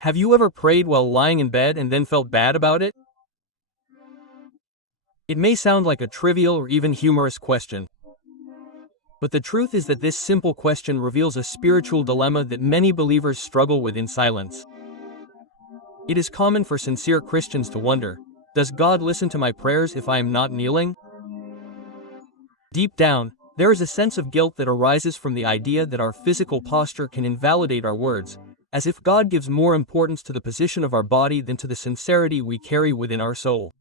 Have you ever prayed while lying in bed and then felt bad about it? It may sound like a trivial or even humorous question, but the truth is that this simple question reveals a spiritual dilemma that many believers struggle with in silence. It is common for sincere Christians to wonder, does God listen to my prayers if I am not kneeling? Deep down, there is a sense of guilt that arises from the idea that our physical posture can invalidate our words, as if God gives more importance to the position of our body than to the sincerity we carry within our soul.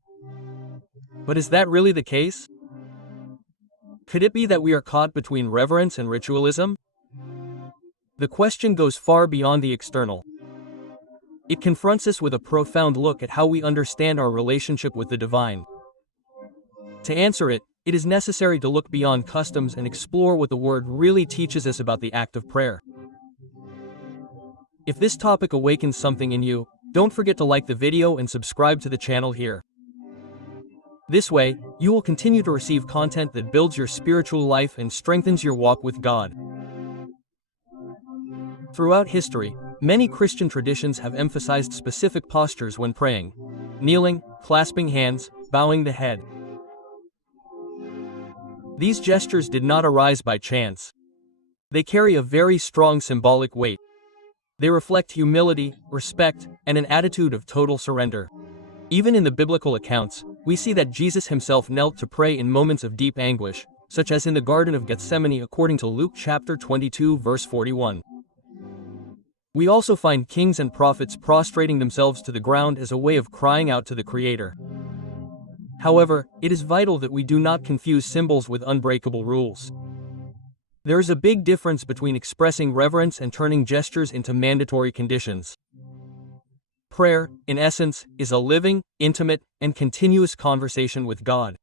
But is that really the case? Could it be that we are caught between reverence and ritualism? The question goes far beyond the external. It confronts us with a profound look at how we understand our relationship with the divine. To answer it, it is necessary to look beyond customs and explore what the Word really teaches us about the act of prayer. If this topic awakens something in you, don't forget to like the video and subscribe to the channel here. This way, you will continue to receive content that builds your spiritual life and strengthens your walk with God. Throughout history, many Christian traditions have emphasized specific postures when praying: kneeling, clasping hands, bowing the head. These gestures did not arise by chance. They carry a very strong symbolic weight. They reflect humility, respect, and an attitude of total surrender. Even in the biblical accounts, we see that Jesus himself knelt to pray in moments of deep anguish, such as in the Garden of Gethsemane according to Luke chapter 22 verse 41. We also find kings and prophets prostrating themselves to the ground as a way of crying out to the Creator. However, it is vital that we do not confuse symbols with unbreakable rules. There is a big difference between expressing reverence and turning gestures into mandatory conditions. Prayer, in essence, is a living, intimate, and continuous conversation with God.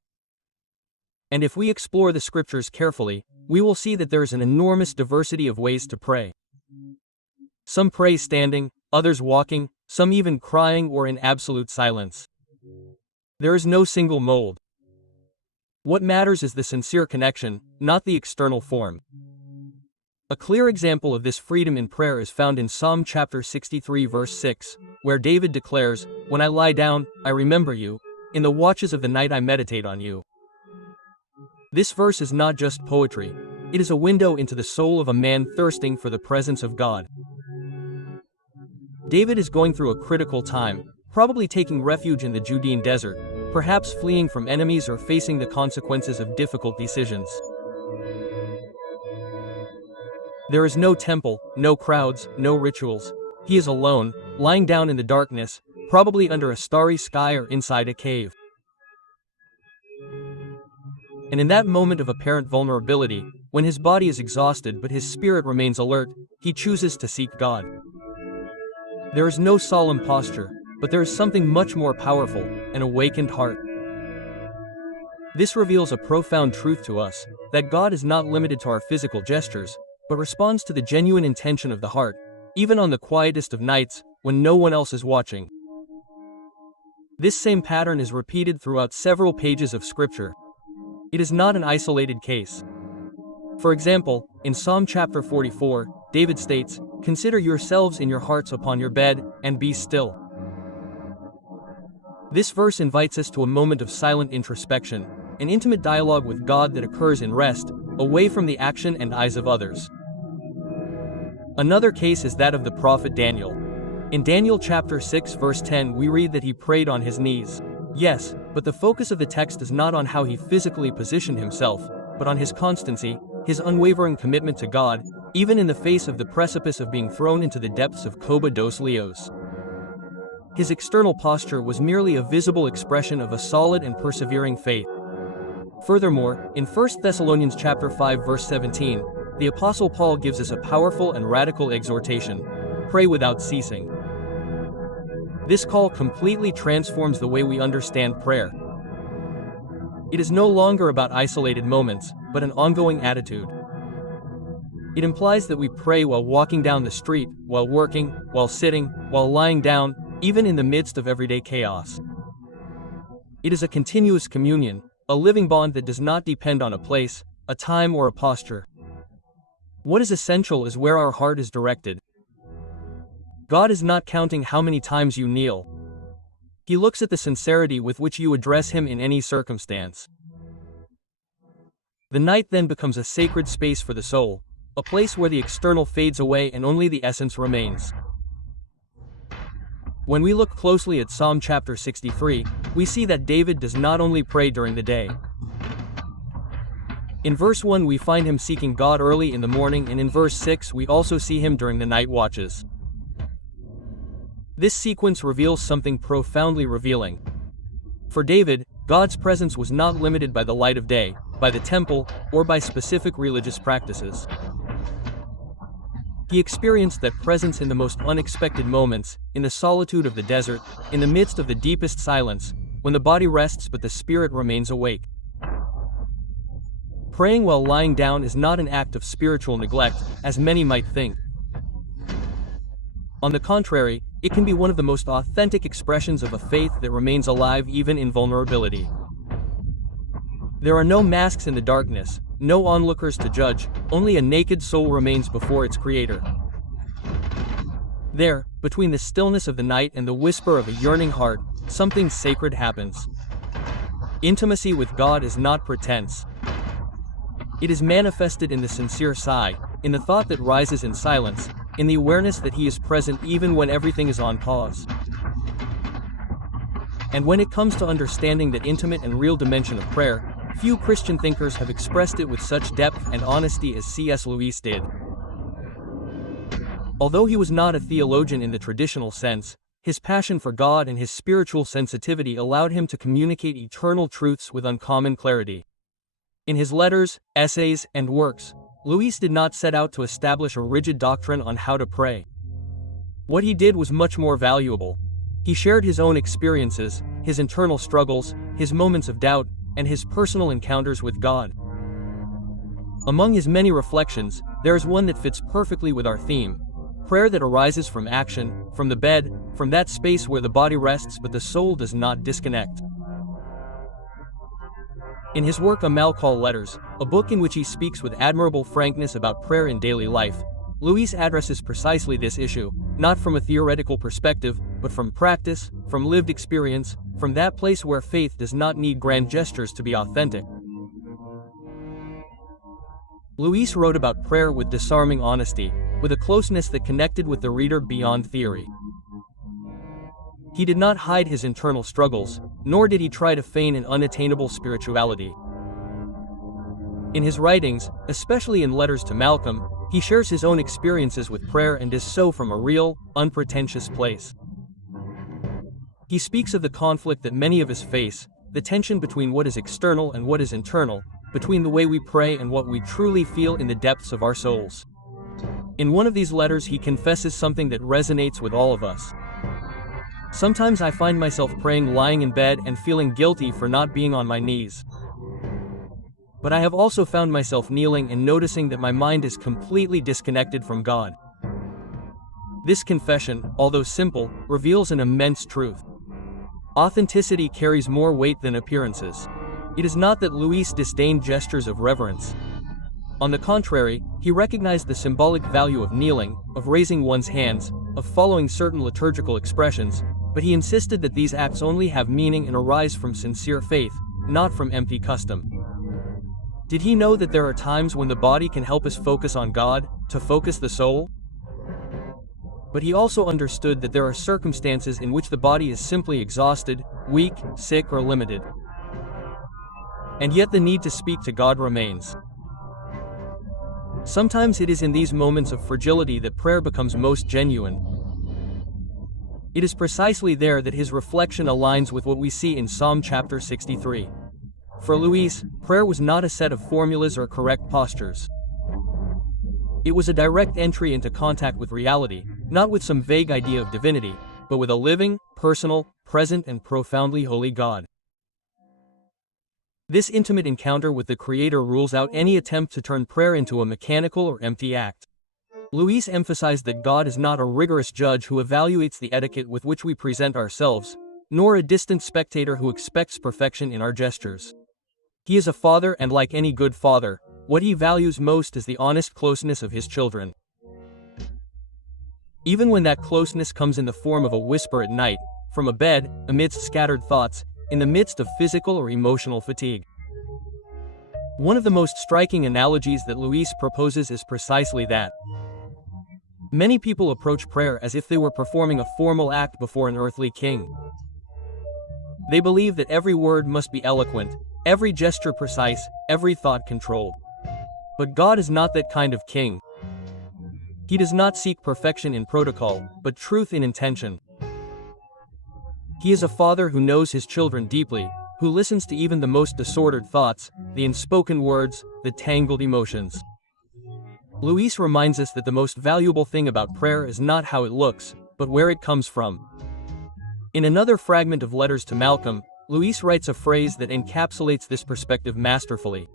And if we explore the scriptures carefully, we will see that there is an enormous diversity of ways to pray. Some pray standing, others walking, some even crying or in absolute silence. There is no single mold. What matters is the sincere connection, not the external form. A clear example of this freedom in prayer is found in Psalm chapter 63 verse 6, where David declares, "When I lie down, I remember you. In the watches of the night I meditate on you." This verse is not just poetry. It is a window into the soul of a man thirsting for the presence of God. David is going through a critical time, probably taking refuge in the Judean desert, perhaps fleeing from enemies or facing the consequences of difficult decisions. There is no temple, no crowds, no rituals. He is alone, lying down in the darkness, probably under a starry sky or inside a cave. And in that moment of apparent vulnerability, when his body is exhausted but his spirit remains alert, he chooses to seek God. There is no solemn posture, but there is something much more powerful, an awakened heart. This reveals a profound truth to us, that God is not limited to our physical gestures, but responds to the genuine intention of the heart, even on the quietest of nights, when no one else is watching. This same pattern is repeated throughout several pages of Scripture. It is not an isolated case. For example, in Psalm chapter 44, David states, "Consider yourselves in your hearts upon your bed, and be still." This verse invites us to a moment of silent introspection, an intimate dialogue with God that occurs in rest, away from the action and eyes of others. Another case is that of the prophet Daniel. In Daniel chapter 6 verse 10 we read that he prayed on his knees. Yes, but the focus of the text is not on how he physically positioned himself, but on his constancy, his unwavering commitment to God, even in the face of the precipice of being thrown into the depths of Coba dos Leos. His external posture was merely a visible expression of a solid and persevering faith. Furthermore, in 1 Thessalonians chapter 5 verse 17, the Apostle Paul gives us a powerful and radical exhortation: pray without ceasing. This call completely transforms the way we understand prayer. It is no longer about isolated moments, but an ongoing attitude. It implies that we pray while walking down the street, while working, while sitting, while lying down, even in the midst of everyday chaos. It is a continuous communion, a living bond that does not depend on a place, a time, or a posture. What is essential is where our heart is directed. God is not counting how many times you kneel. He looks at the sincerity with which you address Him in any circumstance. The night then becomes a sacred space for the soul, a place where the external fades away and only the essence remains. When we look closely at Psalm chapter 63, we see that David does not only pray during the day. In verse 1 we find him seeking God early in the morning, and in verse 6 we also see him during the night watches. This sequence reveals something profoundly revealing. For David, God's presence was not limited by the light of day, by the temple, or by specific religious practices. He experienced that presence in the most unexpected moments, in the solitude of the desert, in the midst of the deepest silence, when the body rests but the spirit remains awake. Praying while lying down is not an act of spiritual neglect, as many might think. On the contrary, it can be one of the most authentic expressions of a faith that remains alive even in vulnerability. There are no masks in the darkness, no onlookers to judge, only a naked soul remains before its Creator. There, between the stillness of the night and the whisper of a yearning heart, something sacred happens. Intimacy with God is not pretense. It is manifested in the sincere sigh, in the thought that rises in silence, in the awareness that He is present even when everything is on pause. And when it comes to understanding that intimate and real dimension of prayer, few Christian thinkers have expressed it with such depth and honesty as C.S. Lewis did. Although he was not a theologian in the traditional sense, his passion for God and his spiritual sensitivity allowed him to communicate eternal truths with uncommon clarity. In his letters, essays, and works, Lewis did not set out to establish a rigid doctrine on how to pray. What he did was much more valuable. He shared his own experiences, his internal struggles, his moments of doubt, and his personal encounters with God. Among his many reflections, there is one that fits perfectly with our theme: prayer that arises from action, from the bed, from that space where the body rests but the soul does not disconnect. In his work A Malcall Letters, a book in which he speaks with admirable frankness about prayer in daily life, Lewis addresses precisely this issue, not from a theoretical perspective, but from practice, from lived experience, from that place where faith does not need grand gestures to be authentic. Lewis wrote about prayer with disarming honesty, with a closeness that connected with the reader beyond theory. He did not hide his internal struggles, nor did he try to feign an unattainable spirituality. In his writings, especially in letters to Malcolm, he shares his own experiences with prayer and does so from a real, unpretentious place. He speaks of the conflict that many of us face, the tension between what is external and what is internal, between the way we pray and what we truly feel in the depths of our souls. In one of these letters he confesses something that resonates with all of us. Sometimes I find myself praying lying in bed and feeling guilty for not being on my knees. But I have also found myself kneeling and noticing that my mind is completely disconnected from God. This confession, although simple, reveals an immense truth. Authenticity carries more weight than appearances. It is not that Lewis disdained gestures of reverence. On the contrary, he recognized the symbolic value of kneeling, of raising one's hands, of following certain liturgical expressions, but he insisted that these acts only have meaning and arise from sincere faith, not from empty custom. Did he know that there are times when the body can help us focus on God, to focus the soul? But he also understood that there are circumstances in which the body is simply exhausted, weak, sick, or limited. And yet the need to speak to God remains. Sometimes it is in these moments of fragility that prayer becomes most genuine. It is precisely there that his reflection aligns with what we see in Psalm chapter 63. For Lewis, prayer was not a set of formulas or correct postures. It was a direct entry into contact with reality, not with some vague idea of divinity, but with a living, personal, present, and profoundly holy God. This intimate encounter with the Creator rules out any attempt to turn prayer into a mechanical or empty act. Lewis emphasized that God is not a rigorous judge who evaluates the etiquette with which we present ourselves, nor a distant spectator who expects perfection in our gestures. He is a father, and like any good father, what he values most is the honest closeness of his children. Even when that closeness comes in the form of a whisper at night, from a bed, amidst scattered thoughts, in the midst of physical or emotional fatigue. One of the most striking analogies that Luis proposes is precisely that. Many people approach prayer as if they were performing a formal act before an earthly king. They believe that every word must be eloquent, every gesture precise, every thought controlled. But God is not that kind of king. He does not seek perfection in protocol, but truth in intention. He is a father who knows his children deeply, who listens to even the most disordered thoughts, the unspoken words, the tangled emotions. Luis reminds us that the most valuable thing about prayer is not how it looks, but where it comes from. In another fragment of Letters to Malcolm, Luis writes a phrase that encapsulates this perspective masterfully.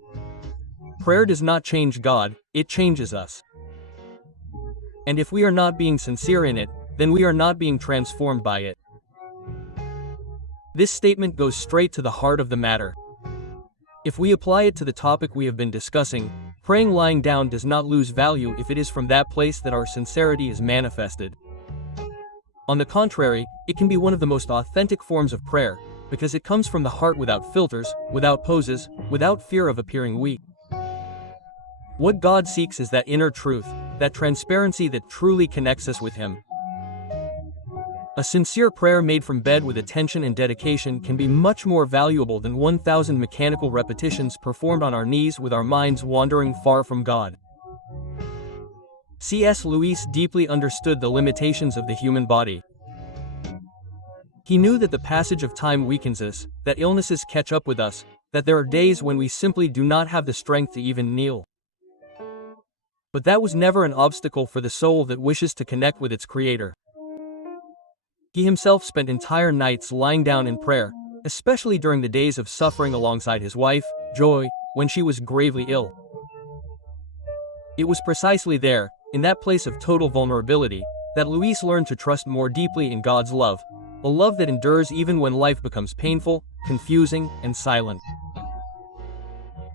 Prayer does not change God, it changes us. And if we are not being sincere in it, then we are not being transformed by it. This statement goes straight to the heart of the matter. If we apply it to the topic we have been discussing, praying lying down does not lose value if it is from that place that our sincerity is manifested. On the contrary, it can be one of the most authentic forms of prayer, because it comes from the heart without filters, without poses, without fear of appearing weak. What God seeks is that inner truth, that transparency that truly connects us with Him. A sincere prayer made from bed with attention and dedication can be much more valuable than 1,000 mechanical repetitions performed on our knees with our minds wandering far from God. C.S. Lewis deeply understood the limitations of the human body. He knew that the passage of time weakens us, that illnesses catch up with us, that there are days when we simply do not have the strength to even kneel. But that was never an obstacle for the soul that wishes to connect with its Creator. He himself spent entire nights lying down in prayer, especially during the days of suffering alongside his wife, Joy, when she was gravely ill. It was precisely there, in that place of total vulnerability, that Luis learned to trust more deeply in God's love, a love that endures even when life becomes painful, confusing, and silent.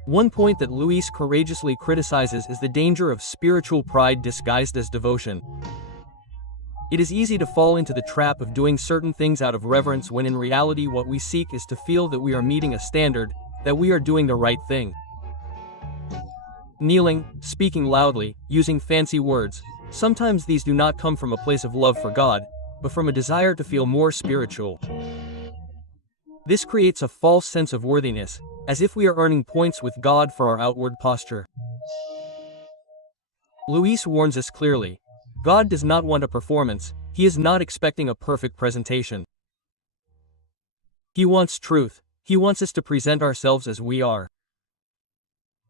One point that Luis courageously criticizes is the danger of spiritual pride disguised as devotion. It is easy to fall into the trap of doing certain things out of reverence when in reality what we seek is to feel that we are meeting a standard, that we are doing the right thing. Kneeling, speaking loudly, using fancy words, sometimes these do not come from a place of love for God, but from a desire to feel more spiritual. This creates a false sense of worthiness, as if we are earning points with God for our outward posture. Luis warns us clearly. God does not want a performance, He is not expecting a perfect presentation. He wants truth, He wants us to present ourselves as we are.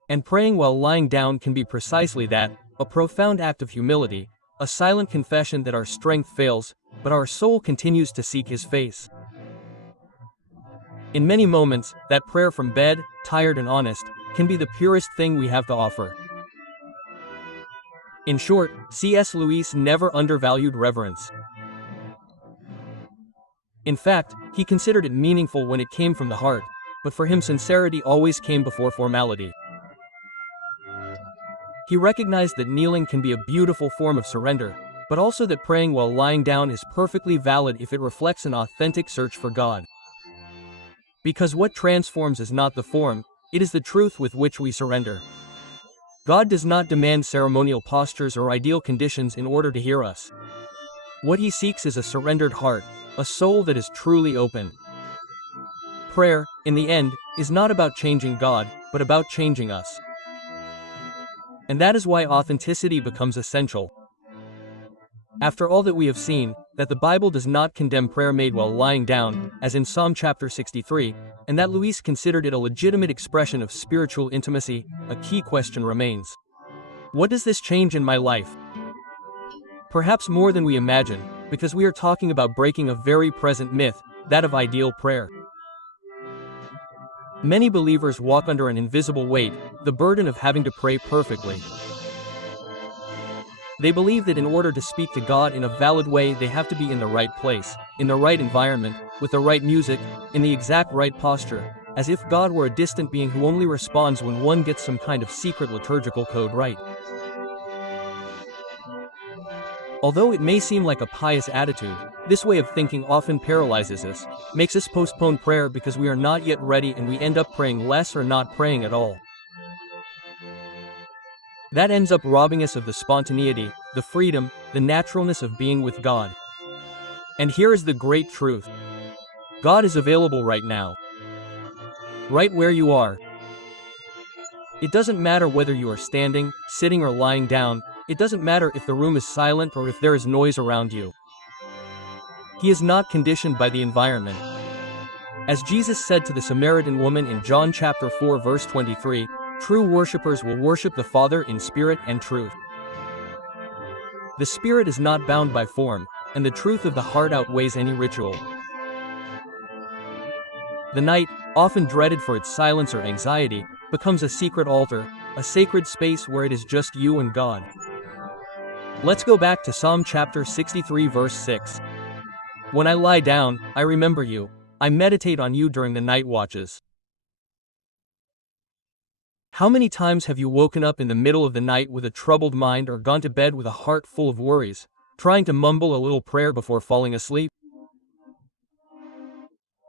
And praying while lying down can be precisely that, a profound act of humility, a silent confession that our strength fails, but our soul continues to seek His face. In many moments, that prayer from bed, tired and honest, can be the purest thing we have to offer. In short, C.S. Lewis never undervalued reverence. In fact, he considered it meaningful when it came from the heart, but for him sincerity always came before formality. He recognized that kneeling can be a beautiful form of surrender, but also that praying while lying down is perfectly valid if it reflects an authentic search for God. Because what transforms is not the form, it is the truth with which we surrender. God does not demand ceremonial postures or ideal conditions in order to hear us. What He seeks is a surrendered heart, a soul that is truly open. Prayer, in the end, is not about changing God, but about changing us. And that is why authenticity becomes essential. After all that we have seen, that the Bible does not condemn prayer made while lying down, as in Psalm chapter 63, and that Luis considered it a legitimate expression of spiritual intimacy, a key question remains. What does this change in my life? Perhaps more than we imagine, because we are talking about breaking a very present myth, that of ideal prayer. Many believers walk under an invisible weight, the burden of having to pray perfectly. They believe that in order to speak to God in a valid way they have to be in the right place, in the right environment, with the right music, in the exact right posture, as if God were a distant being who only responds when one gets some kind of secret liturgical code right. Although it may seem like a pious attitude, this way of thinking often paralyzes us, makes us postpone prayer because we are not yet ready and we end up praying less or not praying at all. That ends up robbing us of the spontaneity, the freedom, the naturalness of being with God. And here is the great truth. God is available right now. Right where you are. It doesn't matter whether you are standing, sitting or lying down. It doesn't matter if the room is silent or if there is noise around you. He is not conditioned by the environment. As Jesus said to the Samaritan woman in John chapter 4 verse 23, true worshippers will worship the Father in spirit and truth. The spirit is not bound by form, and the truth of the heart outweighs any ritual. The night, often dreaded for its silence or anxiety, becomes a secret altar, a sacred space where it is just you and God. Let's go back to Psalm chapter 63 verse 6. When I lie down, I remember you. I meditate on you during the night watches. How many times have you woken up in the middle of the night with a troubled mind or gone to bed with a heart full of worries, trying to mumble a little prayer before falling asleep?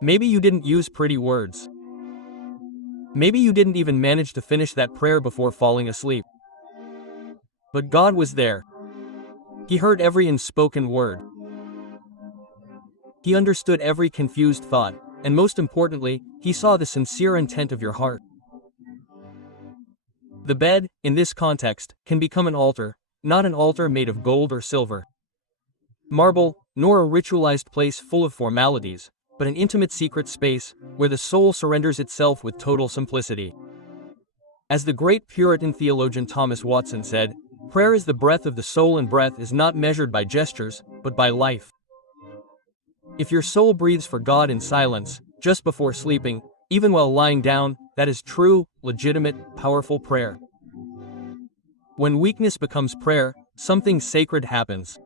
Maybe you didn't use pretty words. Maybe you didn't even manage to finish that prayer before falling asleep. But God was there. He heard every unspoken word. He understood every confused thought, and most importantly, He saw the sincere intent of your heart. The bed, in this context, can become an altar, not an altar made of gold or silver, marble, nor a ritualized place full of formalities, but an intimate secret space, where the soul surrenders itself with total simplicity. As the great Puritan theologian Thomas Watson said, prayer is the breath of the soul, and breath is not measured by gestures, but by life. If your soul breathes for God in silence, just before sleeping, even while lying down, that is true, legitimate, powerful prayer. When weakness becomes prayer, something sacred happens.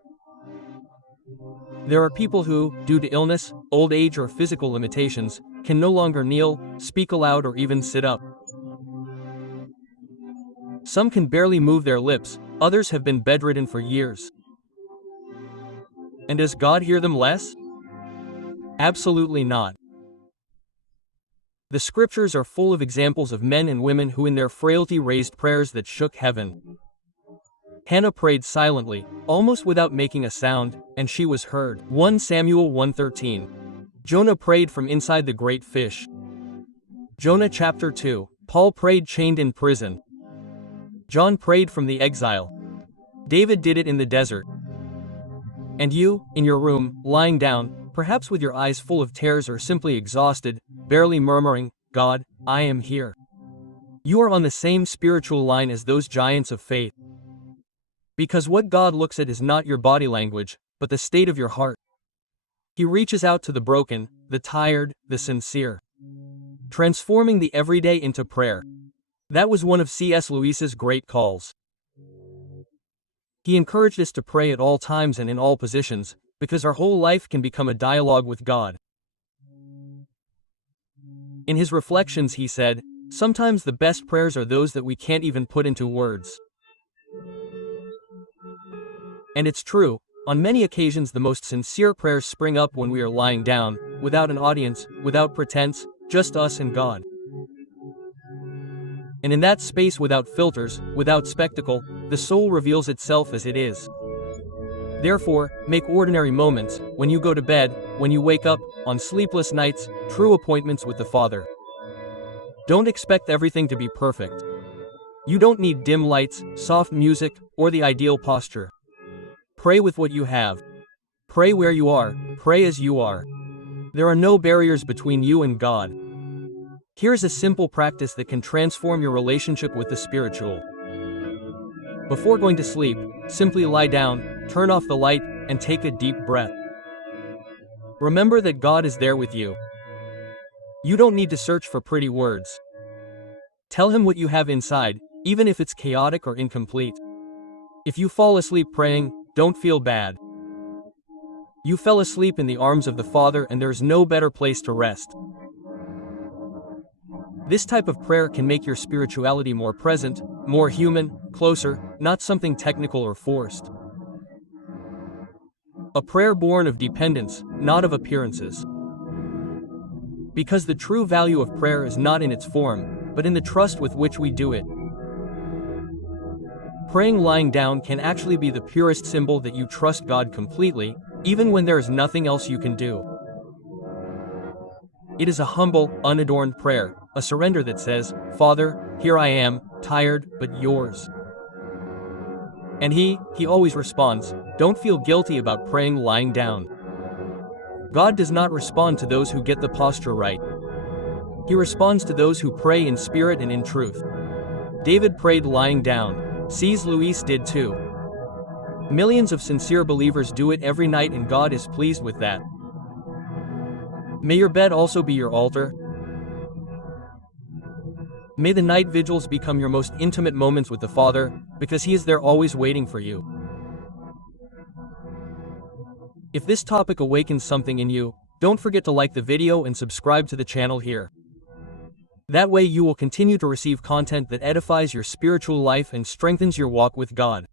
There are people who, due to illness, old age or physical limitations, can no longer kneel, speak aloud or even sit up. Some can barely move their lips, others have been bedridden for years. And does God hear them less? Absolutely not. The scriptures are full of examples of men and women who in their frailty raised prayers that shook heaven. Hannah prayed silently, almost without making a sound, and she was heard. 1 Samuel 1:13. Jonah prayed from inside the great fish. Jonah chapter 2. Paul prayed chained in prison. John prayed from the exile. David did it in the desert. And you, in your room, lying down, perhaps with your eyes full of tears or simply exhausted, barely murmuring, God, I am here. You are on the same spiritual line as those giants of faith. Because what God looks at is not your body language, but the state of your heart. He reaches out to the broken, the tired, the sincere, transforming the everyday into prayer. That was one of C.S. Lewis's great calls. He encouraged us to pray at all times and in all positions, because our whole life can become a dialogue with God. In his reflections he said, sometimes the best prayers are those that we can't even put into words. And it's true, on many occasions the most sincere prayers spring up when we are lying down, without an audience, without pretense, just us and God. And in that space without filters, without spectacle, the soul reveals itself as it is. Therefore, make ordinary moments, when you go to bed, when you wake up, on sleepless nights, true appointments with the Father. Don't expect everything to be perfect. You don't need dim lights, soft music, or the ideal posture. Pray with what you have. Pray where you are, pray as you are. There are no barriers between you and God. Here's a simple practice that can transform your relationship with the spiritual. Before going to sleep, simply lie down, turn off the light, and take a deep breath. Remember that God is there with you. You don't need to search for pretty words. Tell Him what you have inside, even if it's chaotic or incomplete. If you fall asleep praying, don't feel bad. You fell asleep in the arms of the Father, and there's no better place to rest. This type of prayer can make your spirituality more present, more human, closer, not something technical or forced. A prayer born of dependence, not of appearances. Because the true value of prayer is not in its form, but in the trust with which we do it. Praying lying down can actually be the purest symbol that you trust God completely, even when there is nothing else you can do. It is a humble, unadorned prayer, a surrender that says, "Father, here I am, tired, but yours." And He always responds. Don't feel guilty about praying lying down. God does not respond to those who get the posture right. He responds to those who pray in spirit and in truth. David prayed lying down. C.S. Lewis did too. Millions of sincere believers do it every night, and God is pleased with that. May your bed also be your altar. May the night vigils become your most intimate moments with the Father, because He is there always waiting for you. If this topic awakens something in you, don't forget to like the video and subscribe to the channel here. That way you will continue to receive content that edifies your spiritual life and strengthens your walk with God.